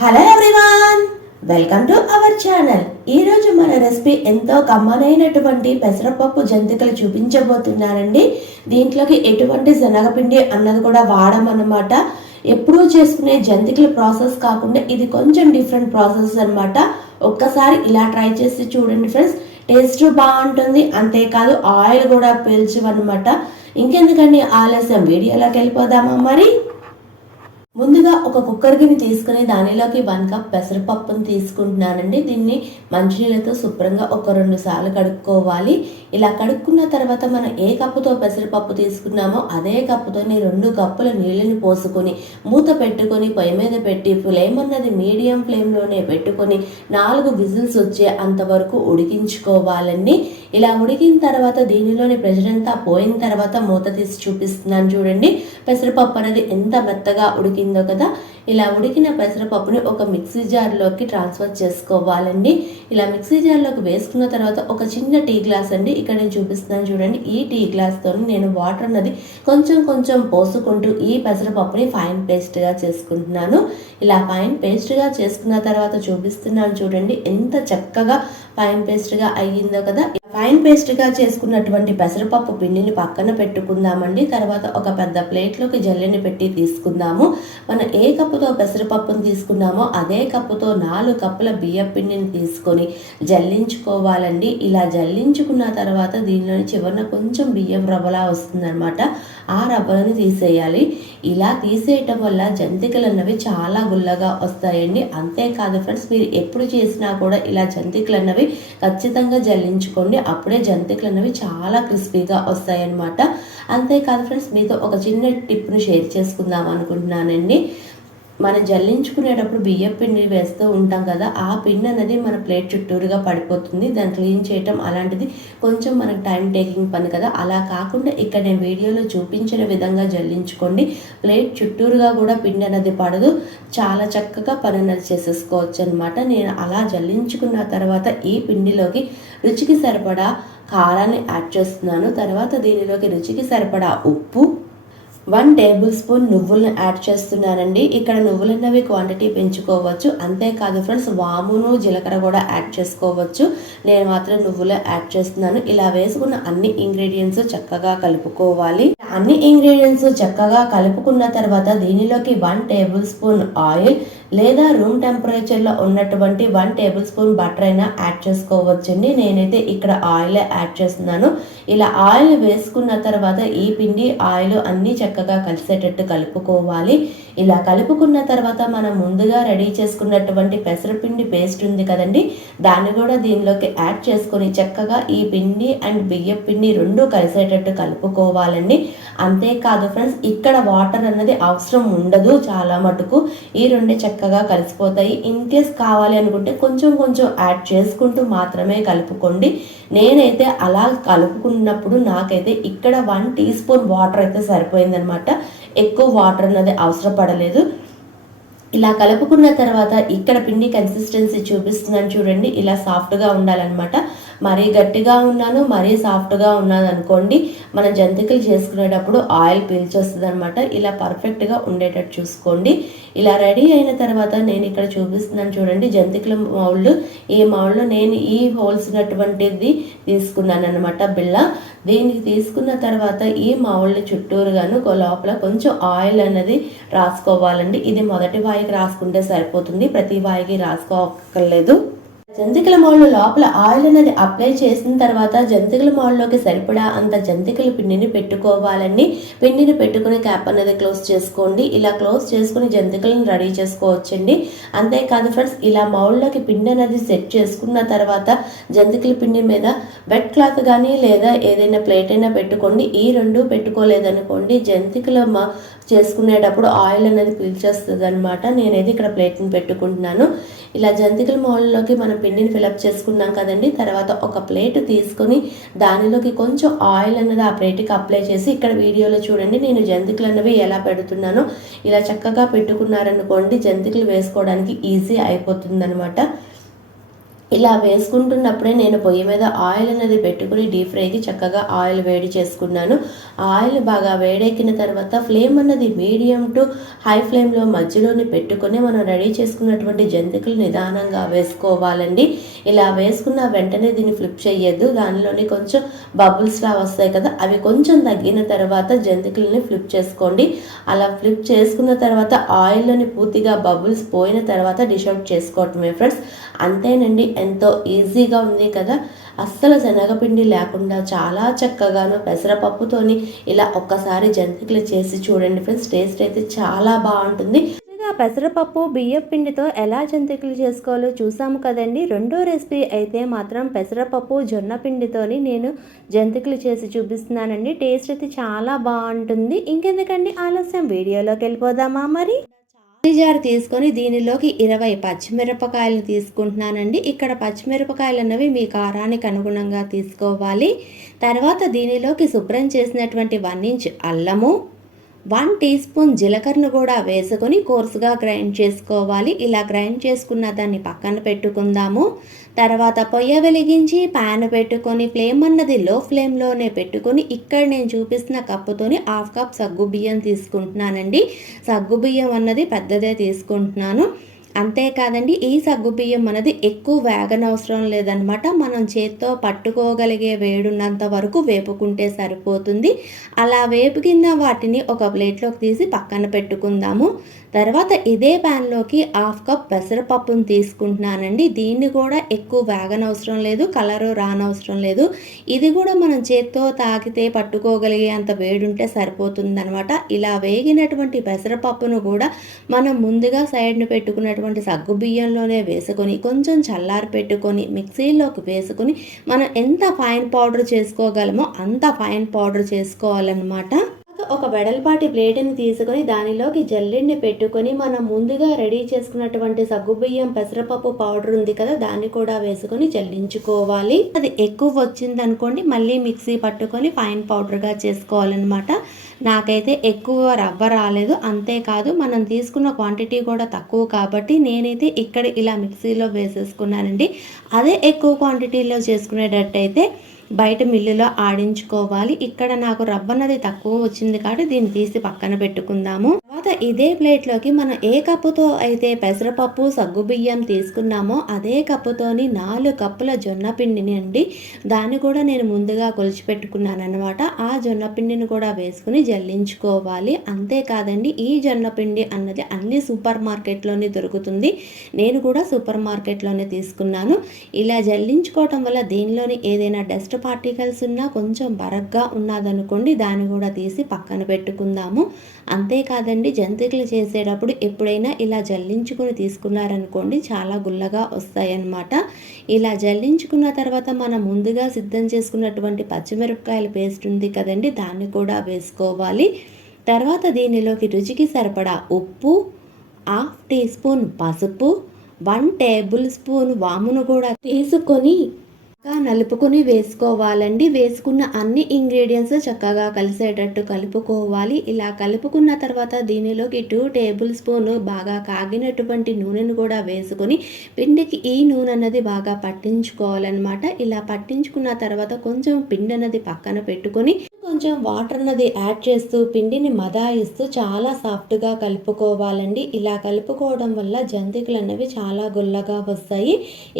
Hello everyone welcome to our channel ఈరోజు మన recipe ఎంతో కమ్మనైనటువంటి పెసరపప్పు జంతికలు చూపించబోతున్నానండి. దీంట్లోకి ఎటువంటి శనగపిండి అన్నది కూడా వాడమన్నమాట. ఎప్పుడూ చేసుకునే జంతికల ప్రాసెస్ కాకుండా ఇది కొంచెం డిఫరెంట్ ప్రాసెస్ అన్నమాట. ఒక్కసారి ఇలా ట్రై చేసి చూడండి ఫ్రెండ్స్ టేస్ట్ బాగుంటుంది అంతేకాదు ఆయిల్ కూడా పీల్చవన్నమాట. ఇంకెందుకండి ఆలస్యం? వీడియోలోకి వెళ్ళిపోదామా మరి? ముందుగా ఒక కుక్కర్ గిన్నె తీసుకుని దానిలోకి వన్ కప్ పెసరపప్పును తీసుకుంటున్నానండి. దీన్ని మంచినీళ్ళతో శుభ్రంగా ఒక రెండు సార్లు కడుక్కోవాలి. ఇలా కడుక్కున్న తర్వాత మనం ఏ కప్పుతో పెసరపప్పు తీసుకున్నామో అదే కప్పుతోనే రెండు కప్పుల నీళ్ళని పోసుకొని మూత పెట్టుకొని పొయ్యి మీద పెట్టి ఫ్లేమ్ అన్నది మీడియం ఫ్లేమ్లోనే పెట్టుకొని నాలుగు విజిల్స్ వచ్చే అంతవరకు ఉడికించుకోవాలండి. ఇలా ఉడికిన తర్వాత దీనిలోని ప్రెషర్ అంతా పోయిన తర్వాత మూత తీసి చూపిస్తున్నాను చూడండి. పెసరపప్పు అనేది ఎంత మెత్తగా ఉడికి ఉడికిందో కదా ఇలా ఉడికిన పెసరపప్పుని ఒక మిక్సీ జార్లోకి ట్రాన్స్ఫర్ చేసుకోవాలండి. ఇలా మిక్సీ జార్లోకి వేసుకున్న తర్వాత ఒక చిన్న టీ గ్లాస్ అండి ఇక్కడ నేను చూపిస్తున్నాను చూడండి. ఈ టీ గ్లాస్తో నేను వాటర్ అన్నది కొంచెం కొంచెం పోసుకుంటూ ఈ పెసరపప్పుని ఫైన్ పేస్ట్గా చేసుకుంటున్నాను. ఇలా ఫైన్ పేస్ట్గా చేసుకున్న తర్వాత చూపిస్తున్నాను చూడండి ఎంత చక్కగా ఫైన్ పేస్ట్గా అయ్యిందో కదా. పేస్ట్గా చేసుకున్నటువంటి పెసరపప్పు పిండిని పక్కన పెట్టుకుందామండి. తర్వాత ఒక పెద్ద ప్లేట్లోకి జల్లెని పెట్టి తీసుకుందాము. మనం ఏ కప్పుతో పెసరపప్పును తీసుకున్నామో అదే కప్పుతో నాలుగు కప్పుల బియ్యం పిండిని తీసుకొని జల్లించుకోవాలండి. ఇలా జల్లించుకున్న తర్వాత దీనిలోని చివరన కొంచెం బియ్యం రవ్వలా వస్తుందన్నమాట. ఆ రవ్వలను తీసేయాలి. ఇలా తీసేయటం వల్ల జంతికలు అన్నవి చాలా గుల్లగా వస్తాయండి. అంతేకాదు ఫ్రెండ్స్ మీరు ఎప్పుడు చేసినా కూడా ఇలా జంతికలు అన్నవి ఖచ్చితంగా జల్లించుకోండి. అప్పుడే జంతికలు అన్నవి చాలా క్రిస్పీగా వస్తాయన్నమాట. అంతేకాదు ఫ్రెండ్స్ మీతో ఒక చిన్న టిప్ను షేర్ చేసుకుందాం అనుకుంటున్నానండి. మనం జల్లించుకునేటప్పుడు బియ్యం పిండి వేస్తూ ఉంటాం కదా ఆ పిండి అనేది మన ప్లేట్ చుట్టూరుగా పడిపోతుంది. దాన్ని క్లీన్ చేయటం అలాంటిది కొంచెం మనకు టైం టేకింగ్ పని కదా. అలా కాకుండా ఇక్కడ నేను వీడియోలో చూపించిన విధంగా జల్లించుకోండి. ప్లేట్ చుట్టూరుగా కూడా పిండి అనేది పడదు. చాలా చక్కగా పని అనేది చేసేసుకోవచ్చు అనమాట నేను అలా జల్లించుకున్న తర్వాత ఈ పిండిలోకి రుచికి సరిపడా కారాన్ని యాడ్ చేస్తున్నాను. తర్వాత దీనిలోకి రుచికి సరిపడా ఉప్పు వన్ టేబుల్ స్పూన్ నువ్వులను యాడ్ చేస్తున్నానండి. ఇక్కడ నువ్వులు అన్నవి క్వాంటిటీ పెంచుకోవచ్చు. అంతేకాదు ఫ్రెండ్స్ వామును జీలకర్ర కూడా యాడ్ చేసుకోవచ్చు. నేను మాత్రం నువ్వులు యాడ్ చేస్తున్నాను. ఇలా వేసుకున్న అన్ని ఇంగ్రీడియంట్స్ చక్కగా కలుపుకోవాలి. అన్ని ఇంగ్రీడియంట్స్ చక్కగా కలుపుకున్న తర్వాత దీనిలోకి వన్ టేబుల్ స్పూన్ ఆయిల్ లేదా రూమ్ టెంపరేచర్లో ఉన్నటువంటి వన్ టేబుల్ స్పూన్ బటర్ అయినా యాడ్ చేసుకోవచ్చండి. నేనైతే ఇక్కడ ఆయిల్ యాడ్ చేస్తున్నాను. ఇలా ఆయిల్ వేసుకున్న తర్వాత ఈ పిండి ఆయిల్ అన్నీ చక్కగా కలిసేటట్టు కలుపుకోవాలి. ఇలా కలుపుకున్న తర్వాత మనం ముందుగా రెడీ చేసుకున్నటువంటి పెసరపిండి పేస్ట్ ఉంది కదండి. దాన్ని కూడా దీనిలోకి యాడ్ చేసుకొని చక్కగా ఈ పిండి అండ్ బియ్యం పిండి రెండు కలిసేటట్టు కలుపుకోవాలండి. అంతేకాదు ఫ్రెండ్స్ ఇక్కడ వాటర్ అన్నది అవసరం ఉండదు చాలా మటుకు. ఈ రెండే చక్కగా కలిసిపోతాయి. ఇన్ కేస్ కావాలి అనుకుంటే కొంచెం కొంచెం యాడ్ చేసుకుంటూ మాత్రమే కలుపుకోండి. నేనైతే అలా కలుపుకున్నప్పుడు నాకైతే ఇక్కడ వన్ టీ స్పూన్ వాటర్ అయితే సరిపోయిందనమాట. ఎక్కువ వాటర్ అన్నది అవసరపడలేదు. ఇలా కలుపుకున్న తర్వాత ఇక్కడ పిండి కన్సిస్టెన్సీ చూపిస్తున్నాను చూడండి. ఇలా సాఫ్ట్గా ఉండాలన్నమాట. మరీ గట్టిగా ఉన్నాను మరీ సాఫ్ట్గా ఉన్నాను అనుకోండి మన జంతికలు చేసుకునేటప్పుడు ఆయిల్ పీల్చొస్తుంది అనమాట ఇలా పర్ఫెక్ట్గా ఉండేటట్టు చూసుకోండి. ఇలా రెడీ అయిన తర్వాత నేను ఇక్కడ చూపిస్తున్నాను చూడండి జంతికల మౌళ్ళు ఈ మౌళ్ళు నేను ఈ హోల్స్ ఉన్నటువంటిది తీసుకున్నాను అనమాట బిళ్ళ. దీనికి తీసుకున్న తర్వాత ఈ మావుల్ని చుట్టూరుగాను లోపల కొంచెం ఆయిల్ అన్నది రాసుకోవాలండి. ఇది మొదటి వాయికి రాసుకుంటే సరిపోతుంది ప్రతి వాయికి రాసుకోక్కర్లేదు. జంతికల మాళ్ళు లోపల ఆయిల్ అనేది అప్లై చేసిన తర్వాత జంతికల మాళ్ళలోకి సరిపడా అంత జంతికల పిండిని పెట్టుకోవాలండి. పిండిని పెట్టుకుని క్యాప్ అనేది క్లోజ్ చేసుకోండి. ఇలా క్లోజ్ చేసుకుని జంతికలను రెడీ చేసుకోవచ్చండి. అంతేకాదు ఫ్రెండ్స్ ఇలా మౌల్లోకి పిండి అనేది సెట్ చేసుకున్న తర్వాత జంతికల పిండి మీద వెట్ క్లాత్ కానీ లేదా ఏదైనా ప్లేట్ అయినా పెట్టుకోండి. ఈ రెండు పెట్టుకోలేదనుకోండి. జంతికల మా చేసుకునేటప్పుడు ఆయిల్ అనేది పీల్చేస్తుంది అనమాట నేనైతే ఇక్కడ ప్లేట్ని పెట్టుకుంటున్నాను. ఇలా జంతికల మౌల్లోకి మనం పిండిని ఫిలప్ చేసుకున్నాం కదండి. తర్వాత ఒక ప్లేట్ తీసుకొని దానిలోకి కొంచెం ఆయిల్ అన్నది ఆ ప్లేట్కి అప్లై చేసి ఇక్కడ వీడియోలో చూడండి నేను జంతికలు అన్నవి ఎలా పెడుతున్నానో. ఇలా చక్కగా పెట్టుకున్నారనుకోండి జంతికలు వేసుకోవడానికి ఈజీ అయిపోతుంది ఇలా వేసుకుంటున్నప్పుడే నేను పొయ్యి మీద ఆయిల్ అనేది పెట్టుకుని డీప్ ఫ్రైకి చక్కగా ఆయిల్ వేడి చేసుకున్నాను. ఆయిల్ బాగా వేడెక్కిన తర్వాత ఫ్లేమ్ అన్నది మీడియం టు హై ఫ్లేమ్లో మధ్యలోని పెట్టుకొని మనం రెడీ చేసుకున్నటువంటి జంతికలు నిదానంగా వేసుకోవాలండి. ఇలా వేసుకున్న వెంటనే దీన్ని ఫ్లిప్ చేయొద్దు. దానిలోని కొంచెం బబుల్స్లా వస్తాయి కదా అవి కొంచెం తగ్గిన తర్వాత జంతికలని ఫ్లిప్ చేసుకోండి. అలా ఫ్లిప్ చేసుకున్న తర్వాత ఆయిల్లోని పూర్తిగా బబుల్స్ పోయిన తర్వాత డిషౌట్ చేసుకోవటమే ఫ్రెండ్స్. అంతేనండి. ఎంతో ఈజీగా ఉంది కదా. అస్సలు శనగపిండి లేకుండా చాలా చక్కగాను పెసరపప్పుతోని ఇలా ఒక్కసారి జంతికలు చేసి చూడండి ఫ్రెండ్స్ టేస్ట్ అయితే చాలా బాగుంటుంది. పెసరపప్పు బియ్యం పిండితో ఎలా జంతికలు చేసుకోవాలో చూసాము కదండి. రెండో రెసిపీ అయితే మాత్రం పెసరపప్పు జొన్న పిండితోని నేను జంతికలు చేసి చూపిస్తున్నానండి. టేస్ట్ అయితే చాలా బాగుంటుంది. ఇంకెందుకండి ఆలస్యం? వీడియోలోకి వెళ్ళిపోదామా మరి? జార్ తీసుకొని దీనిలోకి ఇరవై పచ్చిమిరపకాయలు తీసుకుంటున్నానండి. ఇక్కడ పచ్చిమిరపకాయలు అన్నవి మీ కారానికి అనుగుణంగా తీసుకోవాలి. తర్వాత దీనిలోకి శుభ్రం చేసినటువంటి వన్ ఇంచ్ అల్లము వన్ టీ స్పూన్ జీలకర్రను కూడా వేసుకొని కోర్సుగా గ్రైండ్ చేసుకోవాలి. ఇలా గ్రైండ్ చేసుకున్న దాన్ని పక్కన పెట్టుకుందాము. తర్వాత పొయ్య వెలిగించి ప్యాన్ పెట్టుకొని ఫ్లేమ్ అన్నది లో ఫ్లేమ్లోనే పెట్టుకొని ఇక్కడ నేను చూపిస్తున్న కప్పుతోని హాఫ్ కప్ సగ్గు బియ్యం తీసుకుంటున్నానండి. సగ్గు బియ్యం అన్నది పెద్దదే తీసుకుంటున్నాను. అంతేకాదండి ఈ సగ్గుబియ్యం మనది ఎక్కువ వేగనవసరం లేదనమాట. మనం చేత్తో పట్టుకోగలిగే వేడున్నంత వరకు వేపుకుంటే సరిపోతుంది. అలా వేపుకిన్న వాటిని ఒక ప్లేట్లోకి తీసి పక్కన పెట్టుకుందాము. తర్వాత ఇదే ప్యాన్లోకి హాఫ్ కప్ పెసరపప్పును తీసుకుంటున్నానండి. దీన్ని కూడా ఎక్కువ వేగనవసరం లేదు కలరు రానవసరం లేదు. ఇది కూడా మనం చేత్తో తాకితే పట్టుకోగలిగే అంత వేడుంటే సరిపోతుందనమాట. ఇలా వేగినటువంటి పెసరపప్పును కూడా మనం ముందుగా సైడ్ను పెట్టుకున్నటువంటి సగ్గు బియ్యంలోనే వేసుకొని కొంచెం చల్లారి పెట్టుకొని మిక్సీలోకి వేసుకొని మనం ఎంత ఫైన్ పౌడర్ చేసుకోగలమో అంత ఫైన్ పౌడర్ చేసుకోవాలన్నమాట. ఒక వెడల్పాటి ప్లేట్ని తీసుకొని దానిలోకి జల్లిని పెట్టుకొని మనం ముందుగా రెడీ చేసుకున్నటువంటి సగ్గుబియ్యం పెసరపప్పు పౌడర్ ఉంది కదా దాన్ని కూడా వేసుకొని జల్లించుకోవాలి. అది ఎక్కువ వచ్చింది అనుకోండి మళ్ళీ మిక్సీ పట్టుకొని ఫైన్ పౌడర్గా చేసుకోవాలన్నమాట. నాకైతే ఎక్కువ రవ్వ రాలేదు అంతేకాదు మనం తీసుకున్న క్వాంటిటీ కూడా తక్కువ కాబట్టి నేనైతే ఇక్కడ ఇలా మిక్సీలో వేసేసుకున్నానండి. అదే ఎక్కువ క్వాంటిటీలో చేసుకునేటట్టయితే బయట మిల్లులో ఆడించుకోవాలి. ఇక్కడ నాకు రవ్వన్నది తక్కువ వచ్చింది కాబట్టి దీన్ని తీసి పక్కన పెట్టుకుందాము. తర్వాత ఇదే ప్లేట్లోకి మనం ఏ కప్పుతో అయితే పెసరపప్పు సగ్గుబియ్యం తీసుకున్నామో అదే కప్పుతోని నాలుగు కప్పుల జొన్న పిండిని అండి. దాన్ని కూడా నేను ముందుగా కొలిచిపెట్టుకున్నాను అనమాట ఆ జొన్న పిండిని కూడా వేసుకుని జల్లించుకోవాలి. అంతేకాదండి ఈ జొన్న పిండి అన్నది అన్ని సూపర్ మార్కెట్లోనే దొరుకుతుంది. నేను కూడా సూపర్ మార్కెట్లోనే తీసుకున్నాను. ఇలా జల్లించుకోవటం వల్ల దీనిలోని ఏదైనా డస్ట్ పార్టికల్స్ ఉన్నా కొంచెం బరగ్గా ఉన్నదనుకోండి దాన్ని కూడా తీసి పక్కన పెట్టుకుందాము. అంతేకాదండి జంతికలు చేసేటప్పుడు ఎప్పుడైనా ఇలా జల్లించుకుని తీసుకున్నారనుకోండి చాలా గుల్లగా వస్తాయన్నమాట. ఇలా జల్లించుకున్న తర్వాత మనం ముందుగా సిద్ధం చేసుకున్నటువంటి పచ్చిమిరపకాయల పేస్ట్ ఉంది కదండి దాన్ని కూడా వేసుకోవాలి. తర్వాత దీనిలోకి రుచికి సరిపడా ఉప్పు హాఫ్ టీ స్పూన్ పసుపు వన్ టేబుల్ స్పూన్ వామును కూడా తీసుకొని నలుపుకొని వేసుకోవాలండి. వేసుకున్న అన్ని ఇంగ్రీడియంట్స్ చక్కగా కలిసేటట్టు కలుపుకోవాలి. ఇలా కలుపుకున్న తర్వాత దీనిలోకి టూ టేబుల్ స్పూన్ బాగా కాగినటువంటి నూనెను కూడా వేసుకొని పిండికి ఈ నూనె అన్నది బాగా పట్టించుకోవాలన్నమాట. ఇలా పట్టించుకున్న తర్వాత కొంచెం పిండి అన్నది పక్కన పెట్టుకొని కొంచెం వాటర్ అన్నది యాడ్ చేస్తూ పిండిని మదాయిస్తూ చాలా సాఫ్ట్గా కలుపుకోవాలండి. ఇలా కలుపుకోవడం వల్ల జంతికలు అనేవి చాలా గుల్లగా వస్తాయి.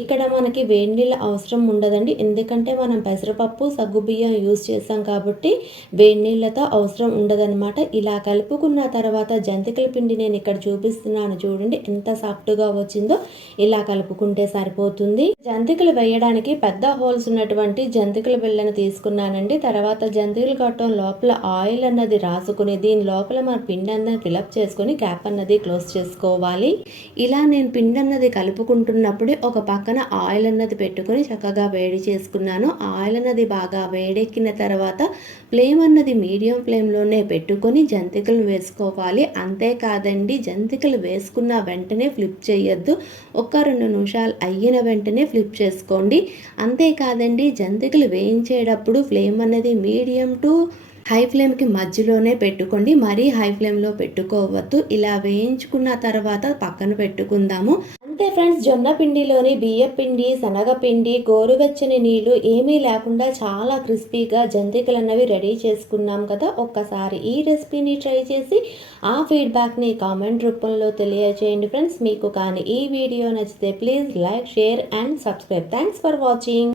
ఇక్కడ మనకి వేడి నీళ్ళు అవసరం కదండి? ఎందుకంటే మనం పెసరపప్పు సగ్గుబియ్యం యూజ్ చేసాం కాబట్టి వేడి నీళ్ళతో అవసరం ఉండదన్నమాట. ఇలా కలుపుకున్న తర్వాత జంతికల పిండి నేను ఇక్కడ చూపిస్తున్నాను చూడండి ఎంత సాఫ్ట్గా వచ్చిందో. ఇలా కలుపుకుంటే సరిపోతుంది. జంతికలు వేయడానికి పెద్ద హోల్స్ ఉన్నటువంటి జంతికల బిళ్ళను తీసుకున్నానండి. తర్వాత జంతికలు కట్టడం లోపల ఆయిల్ అన్నది రాసుకుని దీని లోపల మన పిండి అన్నది ఫిలప్ చేసుకొని క్యాప్ అన్నది క్లోజ్ చేసుకోవాలి. ఇలా నేను పిండి అన్నది కలుపుకుంటున్నప్పుడే ఒక పక్కన ఆయిల్ అన్నది పెట్టుకొని చక్కగా వేడి చేసుకున్నాను. ఆయిల్ అన్నది బాగా వేడెక్కిన తర్వాత ఫ్లేమ్ అన్నది మీడియం ఫ్లేమ్లోనే పెట్టుకొని జంతికలు వేసుకోవాలి. అంతేకాదండి జంతికలు వేసుకున్న వెంటనే ఫ్లిప్ చేయొద్దు. ఒక రెండు నిమిషాలు అయిన వెంటనే ఫ్లిప్ చేసుకోండి. అంతేకాదండి జంతికలు వేయించేటప్పుడు ఫ్లేమ్ అనేది మీడియం టు హై ఫ్లేమ్కి మధ్యలోనే పెట్టుకోండి. మరీ హై ఫ్లేమ్లో పెట్టుకోవద్దు. ఇలా వేయించుకున్న తర్వాత పక్కన పెట్టుకుందాము. అంతే ఫ్రెండ్స్ జొన్న పిండిలోని బియ్యపిండి శనగపిండి గోరువెచ్చని నీళ్ళు ఏమీ లేకుండా చాలా క్రిస్పీగా జంతికలు అన్నవి రెడీ చేసుకున్నాం కదా ఒక్కసారి. ఈ రెసిపీని ట్రై చేసి ఆ ఫీడ్బ్యాక్ని కామెంట్ రూపంలో తెలియజేయండి ఫ్రెండ్స్ మీకు కానీ ఈ వీడియో నచ్చితే please like share and subscribe. Thanks for watching